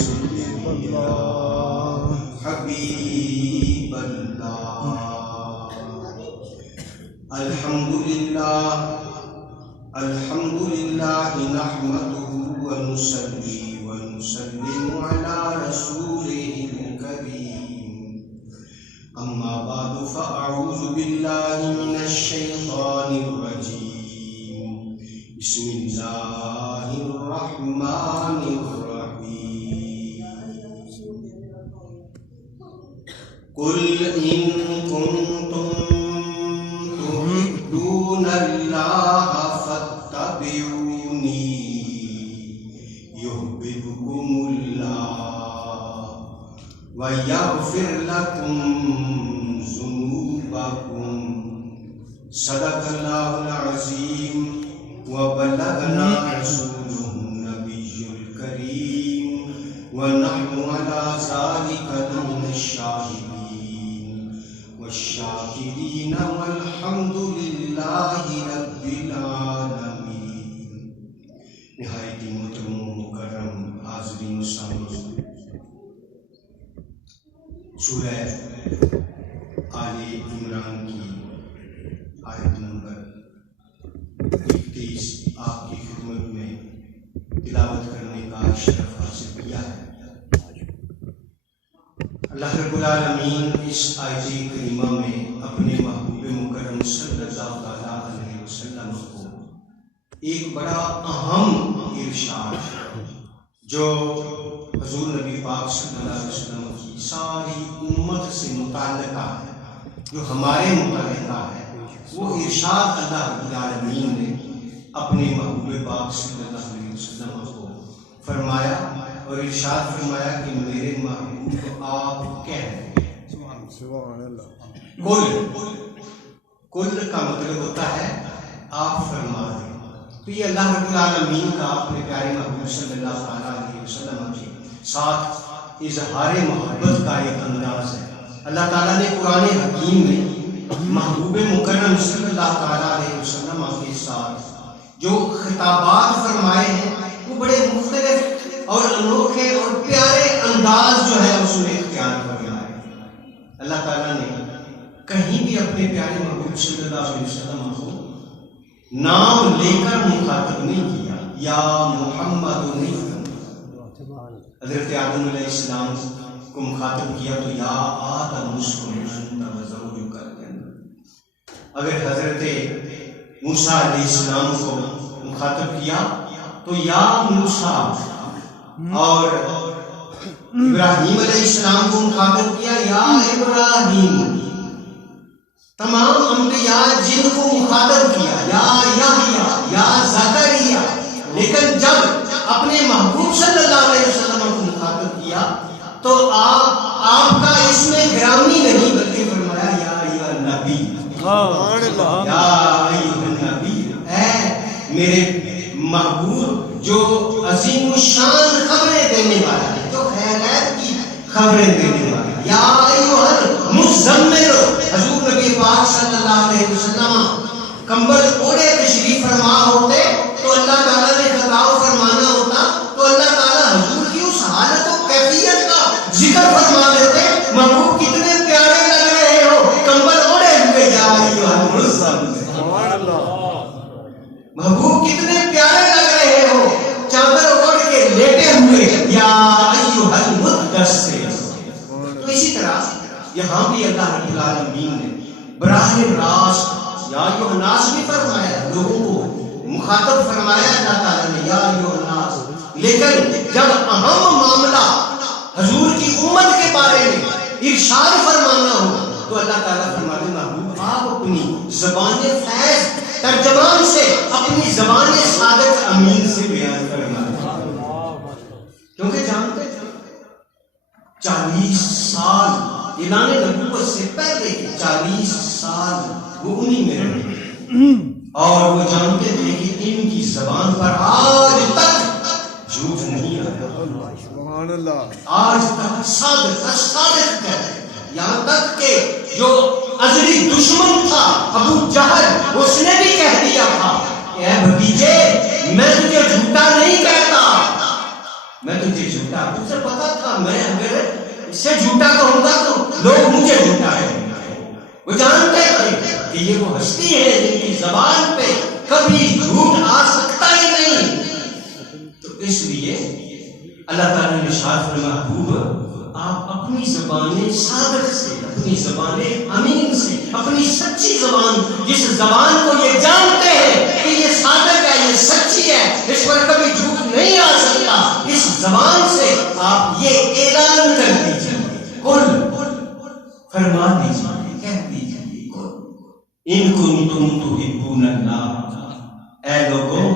صل على حبیب اللہ. الحمد للہ نحمده ونصلي ونسلم على رسوله الكريم. اما بعد فاعوذ باللہ من الشیطان الرجیم. بسم اللہ الرحمن الرحیم. قل ان کنتم تحبون اللہ فاتبعونی یحببکم اللہ ویغفر لکم ذنوبکم. صدق اللہ العظیم وبلغنا رسوله النبی الکریم ونحن على ذلك من الشاہدین والشاکرین والحمد للہ رب العالمین. نہایت محترم و مکرم حاضرین و سامعین، سورہ آل عمران کی آیت نمبر 31 آپ کی خدمت میں تلاوت کرنے کا شرف حاصل کیا ہے. اللہ رب العالمین اس آیت کریمہ میں اپنے محبوب مکرم صلی اللہ تعالیٰ علیہ وسلم کو ایک بڑا اہم ارشاد جو حضور نبی پاک صلی اللہ علیہ وسلم کی ساری امت سے متعلقہ ہے، جو ہمارے متعلقہ ہے، وہ ارشاد اللہ رب العالمین نے اپنے محبوب پاک صلی اللہ علیہ وسلم کو فرمایا اور ارشاد فرمایا کہ میرے محبوب کو آپ کہہ رہے ہیں. کل کا مطلب ہوتا ہے آپ فرما دیں. تو یہ اللہ رب العالمین کا اپنے پیارے محبوب صلی اللہ علیہ وسلم کے ساتھ اظہار محبت کا ایک انداز ہے. اللہ تعالیٰ نے قرآن حکیم میں محبوب مکرم صلی اللہ تعالیٰ علیہ وسلم کے ساتھ جو خطابات فرمائے ہیں وہ بڑے مختلف اور انوکھے اور پیارے انداز جو ہے اس میں اختیار فرمایا ہے. اللہ تعالیٰ نے کہیں بھی اپنے پیارے محبوب صلی اللہ علیہ وسلم کو نام لے کر مخاطب نہیں کیا، یا محمد نہیں فرمایا. حضرت آدم علیہ السلام کو مخاطب کیا تو یا آدم اسکن انت وزوجک الجنہ. اگر حضرت موسیٰ علیہ السلام کو مخاطب کیا تو یا موسیٰ، اور ابراہیم علیہ السلام کو مخاطب کیا یا ابراہیم. تمام انبیاء جن کو مخاطب کیا یا یحییٰ یا زکریا، لیکن جب اپنے محبوب صلی اللہ علیہ وسلم کو مخاطب کیا تو آپ کا اس میں گرامی نہیں بلکہ فرمایا یا ایھا النبی، یا ایھا النبی، اے میرے محبوب جو عظیم الشان خبریں دینے والا ہے، جو خیرات کی خبریں دینے والا ہے. یا ایھا المزمل، حضور نبی پاک صلی اللہ علیہ وسلم کمبل اوڑے تشریف فرما ہوتے تو اللہ تعالیٰ نے خطاب فرمانا ہوتا تو اللہ تعالیٰ حضور کی اس حالت و کیفیت کا ذکر فرما دیتے. محبوب کتنے پیارے لگ رہے ہو کمبل اوڑے ہوئے، یا ایھا المزمل. محبوب کتنے پیارے لگ رہے ہو چادر اوڑھ کے لیٹے ہوئے، یا ایھا المدثر. تو اسی طرح یہاں بھی اللہ رب العالمین نے براہ راست یا ایھا الناس بھی فرمایا، لوگوں کو مخاطب فرمایا اللہ تعالیٰ نے یا ایھا الناس. لیکن جب اہم معاملہ حضور کی امت کے بارے میں ارشاد فرمانا ہو تو اللہ تعالیٰ فرماتے محبوب آپ اپنی زبان فیض ترجمان سے، اپنی زبان صادق امین سے بیان فرماتے، کیونکہ جانتے 40 سال اعلان نبوت سے پہلے 40 سال وہ انہی میں رہے اور وہ جانتے تھے کہ ان کی زبان پر آج تک جھوٹ نہیں آیا. آج تک صادق کہتے، یہاں تک کہ جو ازلی دشمن تھا ابو جہل اس نے بھی کہہ دیا تھا کہ اے بھتیجے میں تجھے جھوٹا نہیں کہتا، میں تجھے جھوٹا، تجھے پتا تھا میں اگر اس سے جھوٹا کہوں گا تو لوگ مجھے جھوٹا کہیں گے. وہ جانتے تھے کہ یہ وہ ہستی ہے جن کی زبان پہ کبھی جھوٹ آ سکتا ہی نہیں. تو اس لیے اللہ تعالیٰ نے ارشاد فرمایا محبوب آپ اپنی زبان صادق سے، اپنی زبان امین سے، اپنی سچی زبان، جس زبان کو یہ جانتے ہیں کہ یہ صادق ہے، یہ سچی ہے، اس پر کبھی جھوٹ نہیں آ سکتا، اس زبان سے آپ یہ اعلان کر دیجیے، قل فرما دیجیے، کہہ دیجیے ان کنتم تحبون اللہ، اے لوگوں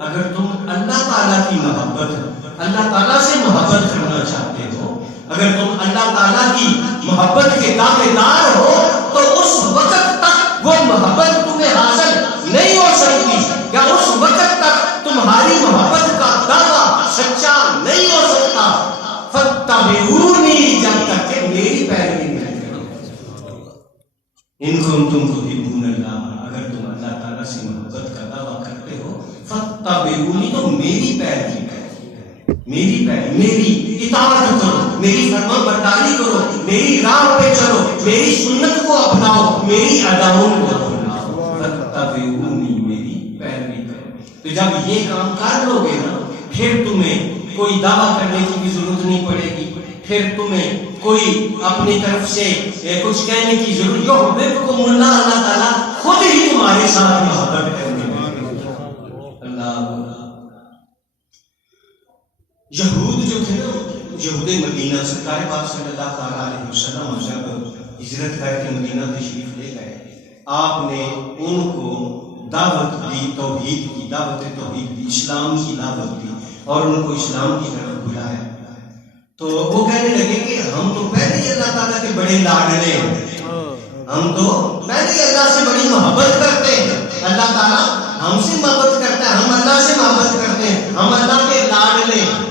اگر تم اللہ تعالیٰ کی محبت، اللہ تعالیٰ سے محبت کرنا چاہتے ہو، اگر تم اللہ تعالیٰ کی محبت کے دعوے دار ہو تو اس وقت تک وہ محبت تمہیں حاصل نہیں ہو سکتی، یا اس وقت تک تمہاری محبت کا دعویٰ سچا نہیں ہو سکتا. فاتبعونی، جب تک کہ میری پیروی نہیں کرو. ان کنتم تحبون اللہ، اگر تم اللہ تعالیٰ سے محبت کا دعویٰ کرتے ہو، فاتبعونی تو میری پیروی کرو، میری اطاعت کرو، میری فرما برداری کرو، میری راہ پہ چلو، میری سنت کو اپناؤ، میری اداؤں کو اپناؤ. فاتبعونی، میری پیروی کرو. تو جب یہ کام کر لو گے نا، پھر تمہیں کوئی دعویٰ کرنے کی بھی ضرورت نہیں پڑے گی، پھر تمہیں کوئی اپنی طرف سے کچھ کہنے کی ضرورت، جو حبیب کو ملا اللہ تعالیٰ خود ہی تمہارے ساتھ محبت کرنے لگے. اللہ یہود جو تھے نا، یہود مدینہ، سرکار پاک صلی اللہ تعالیٰ علیہ وسلم جب ہجرت کر کے مدینہ تشریف لے گئے، آپ نے ان کو دعوت دی، توحید کی دعوت، توحید دی، اسلام کی دعوت دی اور ان کو اسلام کی طرف بلایا. تو وہ کہنے لگے کہ ہم تو پہلے ہی اللہ تعالیٰ کے بڑے لاڈلے ہیں، ہم تو پہلے ہی اللہ سے بڑی محبت کرتے ہیں، اللہ تعالیٰ ہم سے محبت کرتا ہے، ہم اللہ سے محبت کرتے ہیں، ہم اللہ کے لاڈلے ہیں،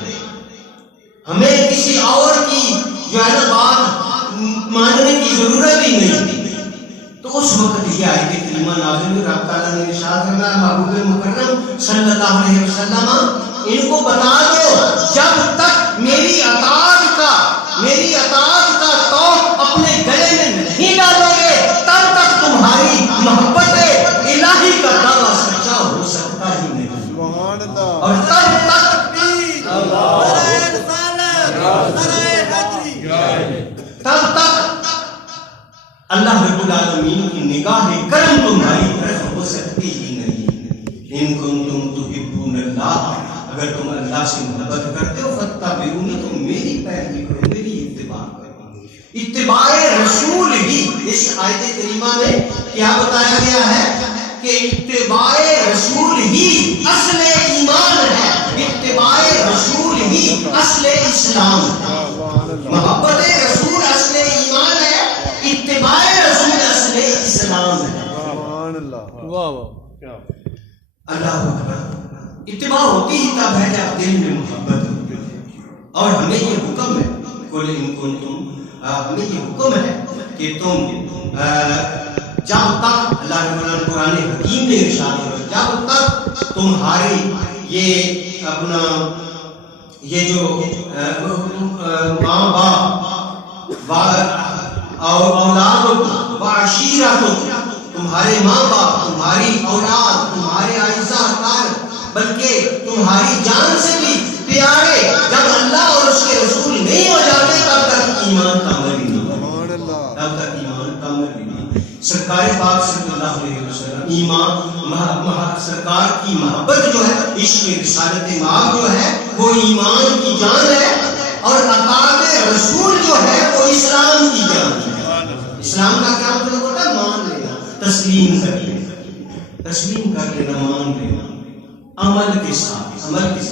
ہمیں کسی اور کی جو ہے نا بات ماننے کی ضرورت ہی نہیں. تو اس وقت یہ آیت کریمہ نازل ہوئی، رب تعالیٰ نے ارشاد فرمایا محبوب مکرم صلی اللہ علیہ وسلم ان کو بتا دو جب تک میری اطاعت کا توق اپنے گلے میں نہیں ڈالو گے تب تک تمہاری محبت الہی کا دعویٰ سچا ہو سکتا ہی نہیں. اور تب تک اللہ رب العالمین کی نگاہ کرم تمہاری طرف ہو سکتی ہی نہیں. ان کنتم تحبون اللہ، اگر تم اللہ سے محبت کرتے ہو، فاتبعونی، تم میری پیروی کرو، میری اتباع کرو. اتباع رسول ہی اس آیت کریمہ میں کیا بتایا گیا ہے کہ اتباع رسول ہی اصل ایمان ہے، اتباع رسول ہی اصل اسلام ہے. محبت رسول اصل ایمان ہے، اتباع رسول اصل اسلام ہے. اللہ اکبر. اتباع ہوتی ہی تب ہے جب دل میں محبت ہوتی ہے. اور ہمیں یہ حکم ہے، قل ان کنتم، ہمیں یہ حکم ہے کہ تم جب تک، اللہ تعالیٰ قرآن حکیم نے ارشاد ہے، جب تک تمہاری یہ اپنا یہ جو ماں باپ اور اولاد و عشیرت، تمہارے ماں باپ، تمہاری اولاد، تمہارے اعزاء کار، بلکہ تمہاری جان سے بھی پیارے جب اللہ اور اس کے رسول نہیں ہو جاتے تب تک ایمان کامل ہی نہیں، تب تک ایمان کامل ہی نہیں. سرکار پاک صلی اللہ علیہ وسلم ایمان، سرکار کی محبت جو ہے، عشق رسالت مآب جو ہے وہ ایمان کی جان ہے، اور اطاعت رسول جو ہے وہ اسلام کی جان ہے. اسلام کا کیا مطلب ہوتا ہے؟ مان لینا، تسلیم کر لینا، تسلیم کر لینا، مان لینا، عمل کے ساتھ،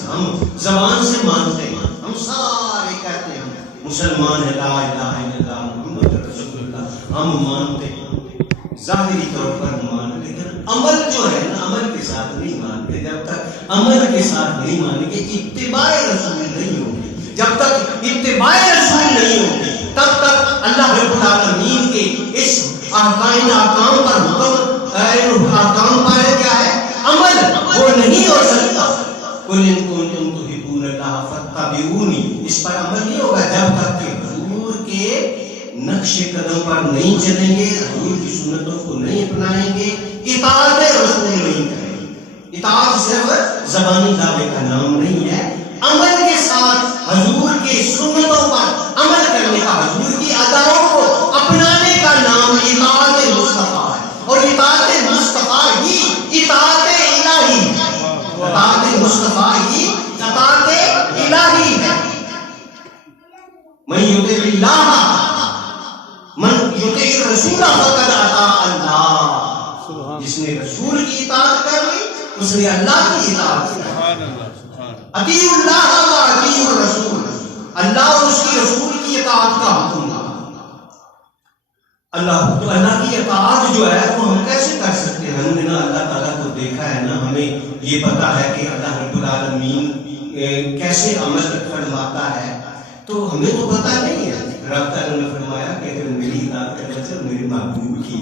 ہم زبان سے مانتے ہیں، ہم سارے کہتے ہیں مسلمان ہے، لا الہ الا اللہ محمد رسول اللہ، ہم مانتے ہیں ظاہری طور پر مان، لیکن عمل جو ہے نا، عمل کے ساتھ نہیں مانتے. جب تک عمل کے ساتھ نہیں مانیں گے، اتباع رسول نہیں ہوگی. جب تک اتباع رسول نہیں ہوگی تب تک اللہ رب العالمین کے اس احکام پر حکم، احکام پر کیا ہے عمل، وہ نہیں ہو سکتا. قل ان کنتم تحبون اللہ فاتبعونی، اس پر عمل نہیں ہوگا جب تک کہ حضور کے نقش قدم پر نہیں چلیں گے، حضور کی سنتوں کو نہیں اپنائیں گے، اطاعت رسول نہیں کریں گے۔ اطاعت صرف زبانی دعوے کا نام نہیں ہے، عمل کے ساتھ حضور کی سنتوں پر عمل کرنے کا، حضور کی اداؤں کو اپنانے کا نام اطاعت مصطفیٰ ہے، اور اطاعت مصطفیٰ ہی اطاعت الہی ہے، اطاعت مصطفیٰ ہی اطاعت الہی ہے۔ من یطع اللہ من یطع الرسول فقد اطاع اللہ، جس نے رسول کی اطاعت کر لی اس نے اللہ کی اطاعت کی۔ اطیعوا اللہ و اطیعوا الرسول، اللہ اور اس کی رسول کی اطاعت کا حکم تھا۔ تو اللہ کی اطاعت جو ہے وہ ہم کیسے کر سکتے ہیں؟ ہم نے نہ اللہ تعالیٰ کو دیکھا ہے، نہ ہمیں یہ پتا ہے کہ اللہ رب العالمین کیسے عمل فرماتا ہے، تو ہمیں تو پتا نہیں ہے۔ رب تعالیٰ نے فرمایا کہ اگر میری اطاعت کرنا چاہے میرے محبوب کی،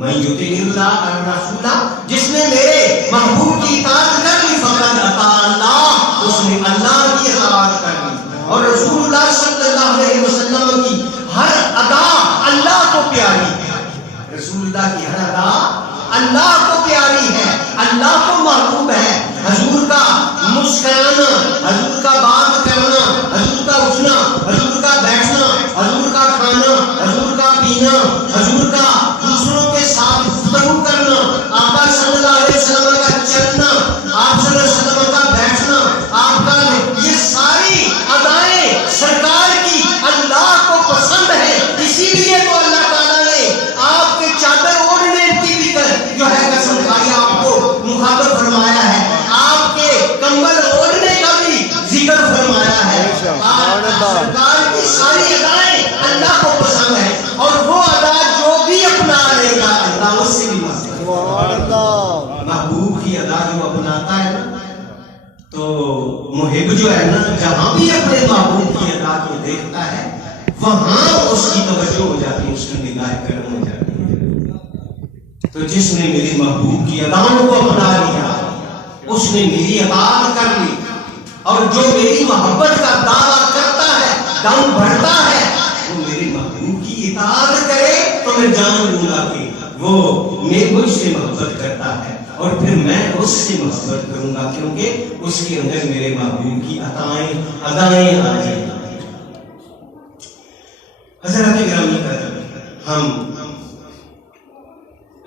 من یطع اللہ الرسول، جس نے میرے محبوب کی اطاعت کر لی فقد اطاع اللہ، اس نے اللہ کی اطاعت کر لی۔ اور رسول اللہ صلی اللہ علیہ وسلم کی ہر ادا اللہ کو پیاری ہے، رسول اللہ کی ہر ادا اللہ کو پیاری ہے، اللہ کو محبوب ہے۔ حضور کا مسکرانا، حضور کا بات کرنا، حضور کا اٹھنا، حضور کا بیٹھنا، حضور کا کھانا، حضور کا پینا، حضور کا دوسروں کے ساتھ گفتگو کرنا، آقا صلی اللہ علیہ وسلم کا چلنا، آپ صلی اللہ علیہ وسلم کا بیٹھنا، آپ کا یہ ساری ادائیں سرکار کی اللہ کو پسند ہے۔ اسی لیے تو اللہ تعالیٰ نے آپ کے چادر اوڑھنے کی بھی جو ہے قسم کھائی، آپ کو مخاطب فرمایا ہے، آپ کے کمبل اوڑھنے کا بھی ذکر فرمایا ہے۔ سرکار کی ساری ادائیں اللہ کو پسند ہے، اور وہ ادا جو بھی اپنا لے گا اللہ اس سے بھی محبوب کی ادا جو اپناتا ہے نا، تو محب جو ہے نا جہاں بھی اپنے محبوب کی ادا کو دیکھتا ہے وہاں اس کی توجہ ہو جاتی ہے، اس کی نگاہ کرم ہو جاتی ہے۔ تو جس نے میری محبوب کی اداؤں کو اپنا لیا اس نے میری اطاعت کر لی، اور جو میری محبت کا دعویٰ کرتا ہے، دم بھرتا ہے، وہ میری محبوب کی اطاعت کرے تو میں جان لوں گا کہ وہ مجھ سے محبت کرتا ہے، اور پھر میں اس سے محبت کروں گا، کیونکہ اس کے اندر میرے محبوب کی ادائیں آ جائیں۔ حضرات گرامی ہم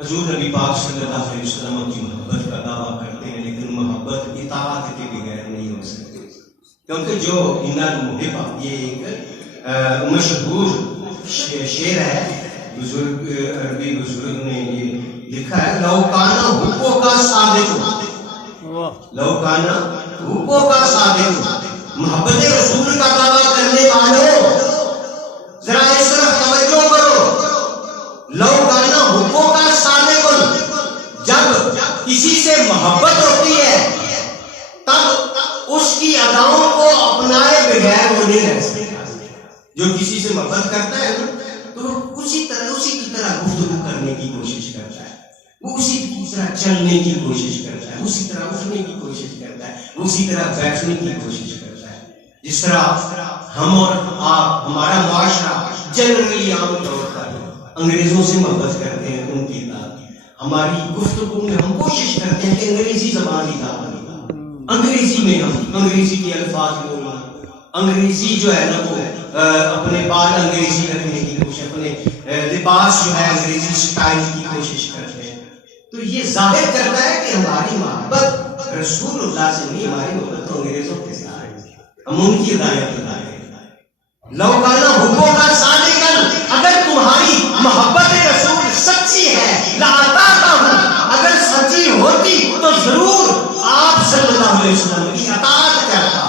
حضور نبی پاک صلی اللہ علیہ وسلم کی محبت کا دعویٰ کرتے ہیں، لیکن محبت اطاعت کے بغیر نہیں ہو سکتی، کیونکہ جو ان المحب، یہ ایک مشہور شعر ہے، بزرگ عربی بزرگ نے یہ لکھا ہے، لو کانا حبو کا صادق، لو کانا حبو کا صادق، محبت رسول کا دعویٰ کرنے والوں ذرا اس طرف توجہ کرو، لو کانا حبو کا صادق، جب کسی سے محبت ہوتی ہے تب اس کی اداؤں کو اپنائے بغیر وہ نہیں رہ سکتا۔ جو کسی سے محبت کرتا ہے تو وہ اسی کی طرح گفتگو کرنے کی کوشش کرتا ہے، وہ اسی کی طرح چلنے کی کوشش کرتا ہے، اسی طرح اٹھنے کی کوشش کرتا ہے، اسی طرح بیٹھنے کی کوشش کرتا ہے۔ جس طرح ہم اور آپ، ہمارا معاشرہ جنرلی عام طور پر انگریزوں سے محبت کرتے ہیں، ان کی اطاعت، ہماری گفتگو میں ہم کوشش کرتے ہیں کہ انگریزی زبان کی اطاعت، انگریزی میں ہم انگریزی کے الفاظ بولنا، انگریزی جو ہے نا وہ اپنے بال انگریزی رکھنے کی کوشش، اپنے لباس جو ہے انگریزی سٹائل کی کوشش کرتے ہیں۔ تو یہ ظاہر کرتا ہے کہ ہماری محبت رسول اللہ سے نہیں، ہماری محبت تو انگریزوں کے ساتھ ہے، ہم ان کی ہدایت بتائیں۔ لو کانا حبو کا صادقاً، اگر تمہاری محبت رسول سچی ہے، لاطاعتا ہوں، اگر سچی ہوتی تو ضرور آپ صلی اللہ علیہ وسلم کی اطاعت کرتا،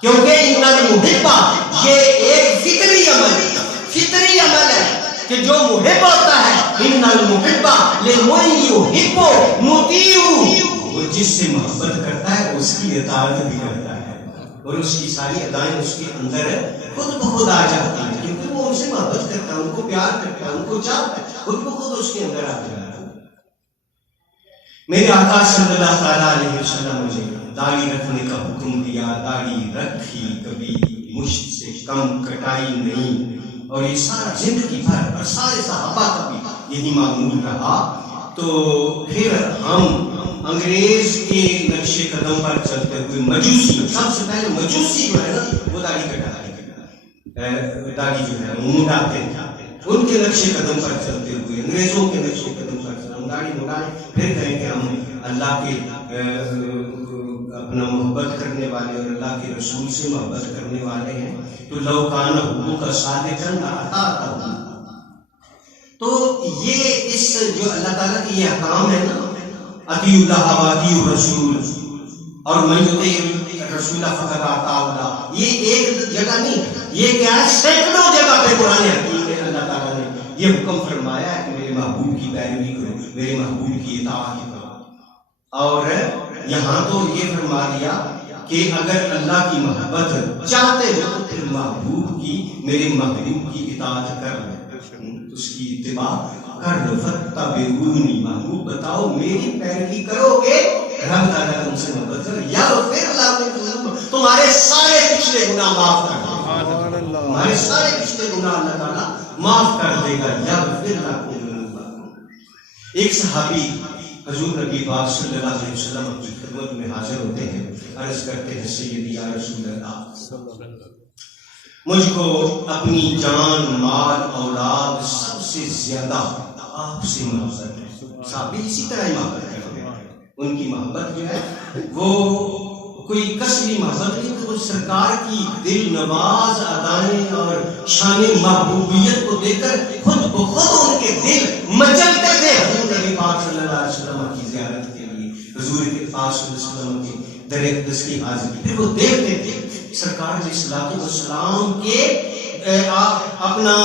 کیونکہ ان المحب یہ ایک فطری عمل ہے کہ جو محب ہوتا ہے، ان المحب لمن یحب مطیع، وہ جس سے محبت کرتا ہے اس کی اطاعت بھی کرتا ہے، اور اس کی ساری ادائیں اس کے اندر خود بخود آ جاتی ہیں، کیونکہ وہ ان سے محبت کرتا ہے، ان کو پیار کرتا ہے، ان کو چاہتا ہے، خود بخود اس کے اندر آ جاتا ہے۔ میرے آقا صلی اللہ تعالیٰ علیہ وسلم نے داڑھی رکھنے کا حکم دیا، داڑھی رکھی، کبھی مشت سے کم کٹائی نہیں، اور یہ سارا زندگی بھر اور سارے صحابہ کا بھی یہی معمول رہا۔ تو پھر ہم انگریز کے نقش قدم پر چلتے ہوئے مجوسی، سب سے پہلے مجوسی جو ہے نا وہ داڑھی داڑھی جو ہے منڈاتے ہیں، ان کے نقش قدم پر چلتے ہوئے انگریزوں کے نقش قدم پر ہم داڑھی منڈائیں، پھر کہیں کہ ہم اللہ کے اپنا محبت کرنے والے اور اللہ کے رسول سے محبت کرنے والے ہیں، تو لو کان حقوق صادقا لاطاعہ۔ تو یہ اس جو اللہ تعالیٰ کی یہ احکام ہے نا، اطیعوا اللہ واطیعوا الرسول اور من یطیع الرسول فقد اطاع اللہ، یہ ایک جگہ نہیں، یہ کیا ہے سینکڑوں جگہ پہ قرآن حکیم میں اللہ تعالیٰ نے یہ حکم فرمایا ہے کہ میرے محبوب کی پیروی کرو، میرے محبوب کی اطاعت کرو۔ اور یہاں تو یہ فرما دیا کہ اگر اللہ کی محبت چاہتے ہو تو پھر محبوب کی، میرے محبوب کی اطاعت کر لو، اس کی اتباع کر لو۔ فاتبعونی، محبوب بتاؤ میری پیروی کرو گے، رب تعالیٰ تم سے محبت کرو، یا پھر اللہ تمہارے سارے پچھلے گناہ معاف کر دے گا، تمہارے سارے پچھلے گناہ اللہ تعالیٰ معاف کر دے گا، یا پھر ایک صحابی حضور نبی پاک صلی اللہ علیہ وسلم کی خدمت میں حاضر ہوتے ہیں، عرض کرتے ہیں سیدی یا رسول اللہ، مجھ کو اپنی جان، مال، اولاد سب سے زیادہ آپ سے محبت ہے۔ صحابی اسی طرح ہی محبت کرتے ہیں، ان کی محبت جو ہے وہ کوئی کسبی محبت نہیں، تو وہ سرکار کی دل نواز ادائیں اور شان محبوبیت کو دیکھ کر خود بخود ان کے دل مچلتے تھے حضور نبی پاک صلی اللہ علیہ وسلم کی زیارت کے لیے، حضور کے پاس صلی اللہ علیہ وسلم کے در اقدس کی حاضری۔ پھر وہ دیکھتے تھے سرکار علیہ الصلوۃ والسلام کے اپنا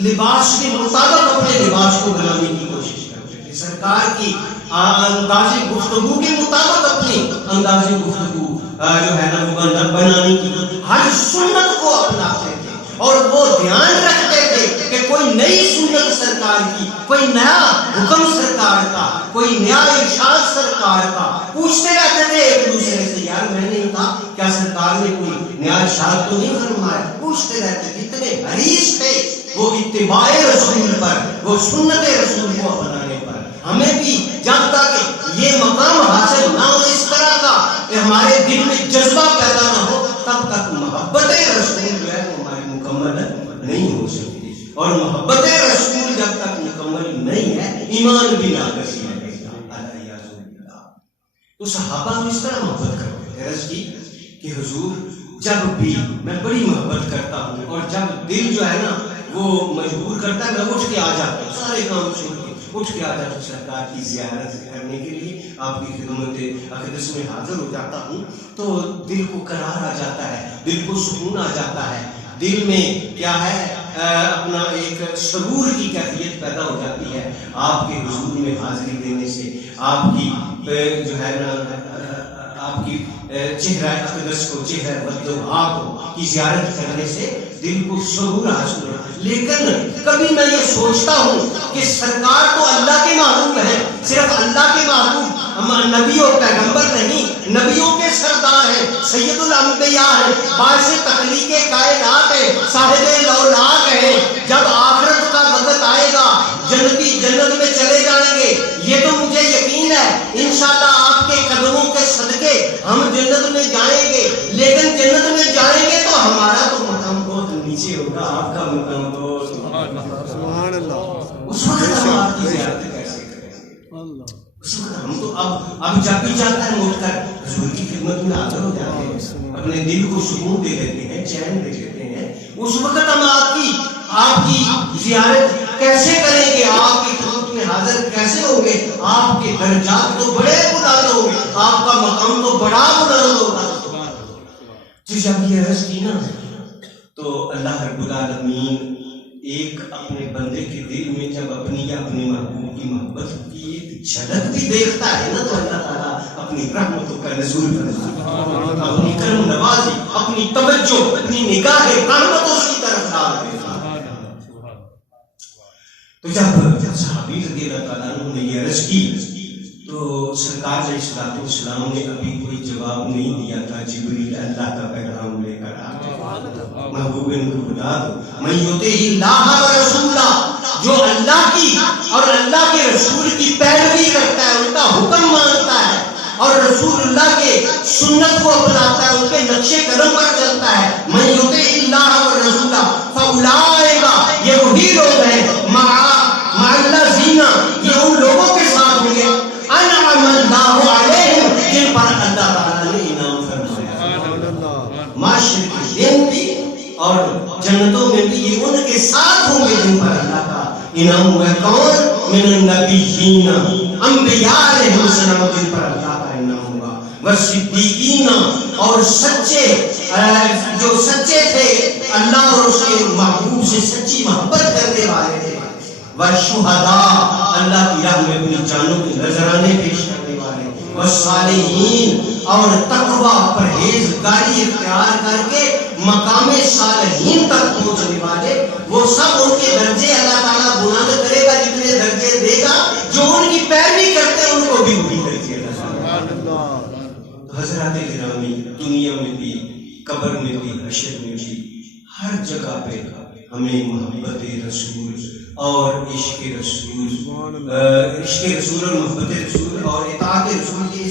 لباس کے مطابق اپنے لباس کو بنانے کی کوشش کرتے تھے، سرکار کی انداز گفتگو کے مطابق اپنی انداز گفتگو جو ہے نا وہ بنانے کی ہر سنت کو اپناتے تھے، اور وہ دھیان رکھتے تھے کہ کوئی نئی سنت سرکار کی، کوئی نیا حکم سرکار کا، کوئی نیا ارشاد سرکار کا، پوچھتے رہتے تھے ایک دوسرے سے، یار میں نے کہا کیا سرکار نے کوئی نیا ارشاد تو نہیں فرمایا، پوچھتے رہتے تھے، اتنے حریص تھے وہ اتباع رسول پر، وہ سنت رسول کو اپنانے پر۔ ہمیں بھی جب تک یہ مقام حاصل نہ ہو، اس طرح کا ہمارے دل میں جذبہ پیدا نہ ہو، تب تک محبت رسول جو ہے وہ ہماری مکمل نہیں ہو سکتی، اور محبت رسول جب تک مکمل نہیں ہے ایمان بھی ناقص ہے۔ تو صحابہ ہم اس طرح محبت کرتے ہیں، عرض کی کہ حضور جب بھی میں بڑی محبت کرتا ہوں، اور جب دل جو ہے نا وہ مجبور کرتا ہے میں اٹھ کے آ جاتا ہوں، سارے کام چھوڑ کے اٹھ کے آ جاتا ہوں سرکار کی زیارت کرنے کے لیے، آپ کی خدمت اقدس میں حاضر ہو جاتا ہوں، تو دل کو قرار آ جاتا ہے، دل کو سکون آ جاتا ہے، دل میں کیا ہے اپنا ایک سرور کی کیفیت پیدا ہو جاتی ہے آپ کے حضور میں حاضری دینے سے، آپ کی جو ہے نا آپ کی چہرہ اقدس کو، چہرہ بدوہا کو کی زیارت کرنے سے دل کو سرور حاصل ہوتا ہے۔ لیکن کبھی میں یہ سوچتا ہوں کہ سرکار تو اللہ کے محبوب ہیں، صرف اللہ کے محبوب، نبی اور پیغمبر نہیں، نبیوں کے سردار ہیں، سید الانبیاء ہیں، باعث تخلیق کائنات ہیں، صاحب لولاک ہیں۔ جب آخرت کا وقت آئے گا جنتی جنت میں چلے جائیں گے، یہ تو مجھے یقین ہے، انشاءاللہ آپ کے قدموں کے صدقے ہم جنت میں جائیں گے، لیکن جنت میں جائیں گے تو ہمارا تو مقام بہت نیچے ہوگا، آپ کا مقام بہت سبحان اللہ۔ اس وقت ہم آپ کی زیارت کیسے کریں؟ اس وقت ہم تو اب جب بھی جاتا ہے اٹھ کر حضور کی خدمت میں حاضر ہو جاتے ہیں، اپنے دل کو سکون دے دیتے ہیں، چین دے دیتے ہیں، اس وقت ہم آپ کی زیارت کیسے کریں گے، آپ کی خدمت میں حاضر کیسے ہوں گے؟ آپ کے درجات تو بڑے بلند ہوں گے، آپ کا مقام تو بڑا بلند ہوگا۔ جب یہ عرض کی نا تو اللہ رب العالمین ایک اپنے بندے کے دل میں جب اپنی یا اپنے محبوب کی محبت کی ایک جھلک بھی دیکھتا ہے نا، تو اللہ تعالیٰ اپنی رحمتوں کا نزول فرماتا ہے، اپنی کرم نوازی، اپنی توجہ، اپنی نگاہ رحمتوں کی طرف ڈال دیتا ہے۔ تو جب صحابی رضی اللہ تعالیٰ عنہ نے یہ عرض کی تو تو سرکار علیہ السلام نے ابھی کوئی جواب نہیں دیا تھا، جبریل اللہ کا پیغام لے کر آتے محبوب ان کو بتا دو من یطع اللہ و رسولہ، جو اللہ کی اور اللہ کے رسول کی پیروی کرتا ہے، ان کا حکم مانتا ہے اور رسول اللہ کے سنت کو اپناتا ہے، ان کے نقش قدم پر چلتا ہے، من یطع اللہ و رسولہ فاولئک، یہ وہی لوگ ہیں مع الذین، یہ ان لوگوں کے ساتھ ہوں گے انعم اللہ علیہم، جن پر اللہ تعالیٰ نے انعام فرمایا، معاشر کے دن بھی اور جنتوں میں بھی یہ ان کے ساتھ ہوں گے جن پر اللہ کا انعام ہوا ہے۔ کون؟ من النبیین، انبیاء علیہ السلام، جن پر اللہ کا انعام ہوا، والصدیقین، اور سچے جو سچے تھے اللہ اور اس کے محبوب سے سچی محبت کرنے والے تھے، والشہداء، اللہ کی راہ میں اپنی جانوں کے نذرانے پیش کرنے والے، والصالحین، اور تقوی پرہیزگاری اختیار کر کے مقام صالحین تک پہنچنے والے، وہ سب ان کے درجے اللہ تعالیٰ بلند کرے گا، جتنے درجے دے گا جو ان کی پیروی کرتے ہیں ان کو بھی وہی درجے اللہ۔ حضرات گرامی، دنیا میں بھی، قبر میں بھی، حشر میں بھی، ہر جگہ پہ ہمیں محبت رسول اور عشق رسول اور محبت رسول اور اطاعت رسول کی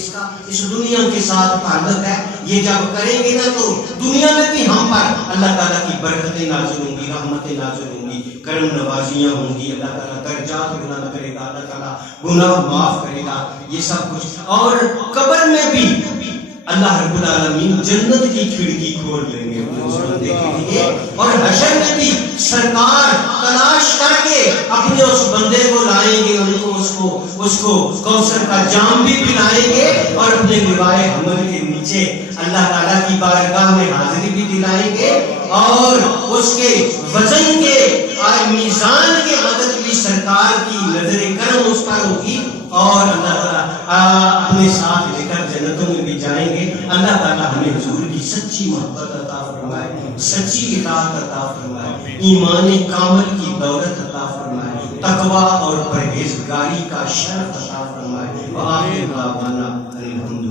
اس دنیا کے ساتھ تعلق ہے۔ یہ جب کریں گے نا تو دنیا میں بھی ہم پر اللہ تعالیٰ کی برکتیں نازل ہوں گی، رحمتیں نازل ہوں گی، کرم نوازیاں ہوں گی، اللہ تعالیٰ درجات بلند کرے گا، اللہ تعالیٰ گناہ معاف کرے گا، یہ سب کچھ۔ اور قبر میں بھی اللہ رب العالمین جنت کی کھڑکی کھول دیں گے اس بندے کے لیے، اور حشر میں بھی سرکار تلاش کر کے اپنے اس بندے کو لائیں گے، ان کو اس کو کوثر کا جام بھی پلائیں گے، اور اپنے لوائے حمد کے نیچے اللہ تعالیٰ کی بارگاہ میں حاضری بھی دلائیں گے، اور اس کے وزن کے میزان کے وقت بھی سرکار کی نظر کرم اس پر ہوگی، اور اللہ تعالیٰ اپنے ساتھ لے کر جنتوں میں بھی جائیں گے۔ اللہ تعالیٰ ہمیں حضور کی سچی محبت عطا فرمائے، سچی اطاعت عطا فرمائے، ایمان کامل کی دولت عطا فرمائے، تقوی اور پرہیزگاری کا شرف عطا فرمائے۔ وآخر دعوانا الحمد